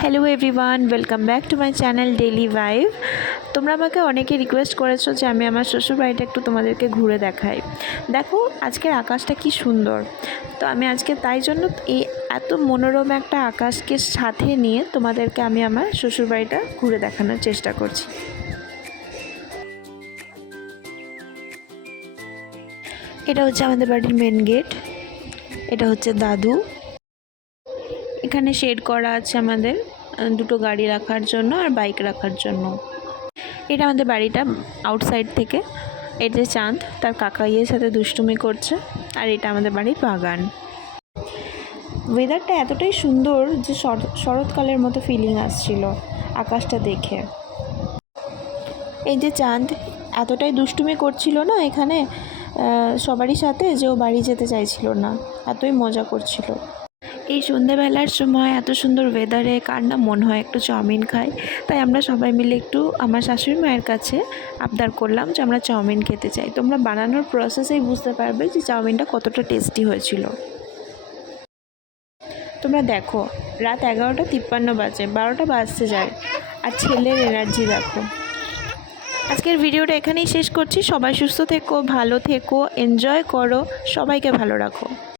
Hello everyone, welcome back to my channel daily vibe. তোমরা আমাকে অনেকে রিকোয়েস্ট করেছো যে আমি আমার শ্বশুরবাড়িটা একটু তোমাদেরকে ঘুরে দেখাই। দেখো আজকের আকাশটা কি সুন্দর। তো আমি আজকে তাই জন্য এই এত মনোরম একটা আকাশকে সাথে নিয়ে তোমাদেরকে আমি আমার শ্বশুরবাড়িটা ঘুরে দেখানোর চেষ্টা করছি। এটা হচ্ছে আমাদের বাড়ির মেন গেট, এটা হচ্ছে দাদু। এখানে শেড করা আছে আমাদের দুটো গাড়ি রাখার জন্য আর বাইক রাখার জন্য। এটা আমাদের বাড়িটা আউটসাইড থেকে। এটা চাঁদ তার কাকাইয়ের সাথে দুষ্টুমি করছে, আর এটা আমাদের বাড়ির বাগান। ওয়েদারটা এতটাই সুন্দর যে শরৎকালের মতো ফিলিং আসছিল আকাশটা দেখে। এই যে চাঁদ এতটাই দুষ্টুমি করছিল না এখানে সবারই সাথে, যে ও বাড়ি যেতে চাইছিল না, এতই মজা করছিল। এই সন্ধ্যেবেলার সময় এত সুন্দর ওয়েদারে কার না মন হয় একটু চাউমিন খাই। তাই আমরা সবাই মিলে একটু আমার শাশুড়ি মায়ের কাছে আবদার করলাম যে আমরা চাউমিন খেতে চাই। তোমরা বানানোর প্রসেসেই বুঝতে পারবে যে চাউমিনটা কতটা টেস্টি হয়েছিল। তোমরা দেখো, রাত 11:53 বাজে, 12টা বাজতে যায়, আর ছেলের এনার্জি দেখো। আজকের ভিডিওটা এখানেই শেষ করছি। সবাই সুস্থ থেকো, ভালো থেকো, এনজয় করো, সবাইকে ভালো রাখো।